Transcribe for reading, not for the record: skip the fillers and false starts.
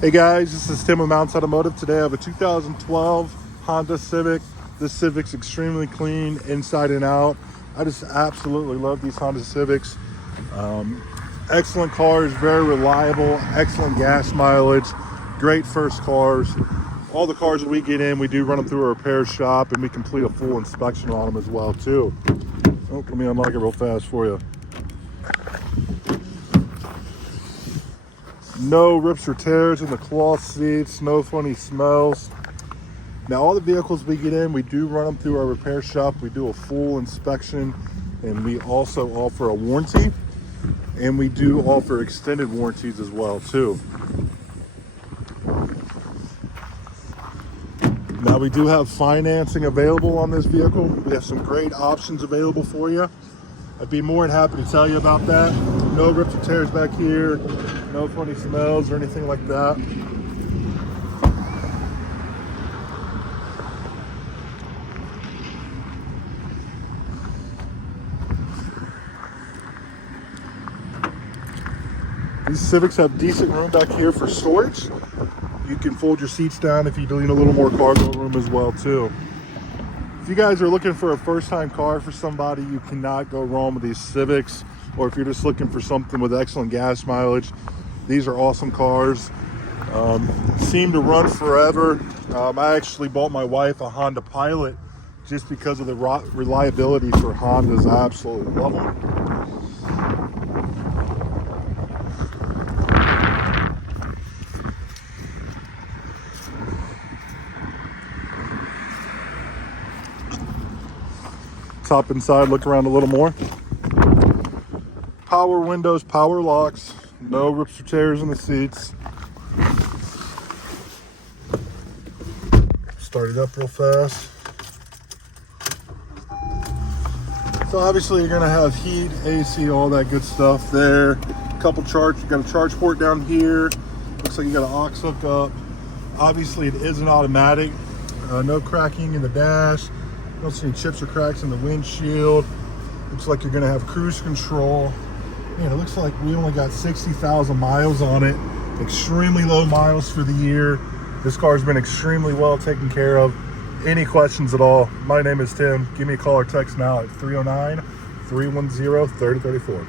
Hey guys, this is Tim with Mounts Automotive. Today I have a 2012 Honda Civic. This Civic's extremely clean inside and out. I just absolutely love these Honda Civics. Excellent cars, very reliable, excellent gas mileage, great first cars. All the cars that we get in, we do run them through a repair shop and we complete a full inspection on them as well too. Oh, let me unlock it real fast for you. No rips or tears in the cloth seats, no funny smells. Now all the vehicles we get in, we do run them through our repair shop. We do a full inspection and we also offer a warranty, and we do offer extended warranties as well too. Now we do have financing available on this vehicle. We have some great options available for you. I'd be more than happy to tell you about that. No rips or tears back here, no funny smells or anything like that. These Civics have decent room back here for storage. You can fold your seats down if you need a little more cargo room as well too. If you guys are looking for a first-time car for somebody, you cannot go wrong with these Civics. Or if you're just looking for something with excellent gas mileage, these are awesome cars. Seem to run forever. I actually bought my wife a Honda Pilot just because of the reliability for Hondas. I absolutely love them. Top inside, look around a little more. Power windows, power locks, no rips or tears in the seats. Start it up real fast. So obviously you're gonna have heat, AC, all that good stuff there. Couple charge, you got a charge port down here. Looks like you got an aux hook up. Obviously it is an automatic. No cracking in the dash. Don't see any chips or cracks in the windshield. Looks like you're gonna have cruise control. Man, it looks like we only got 60,000 miles on it. Extremely low miles for the year. This car's been extremely well taken care of. Any questions at all, my name is Tim. Give me a call or text now at 309-310-3034.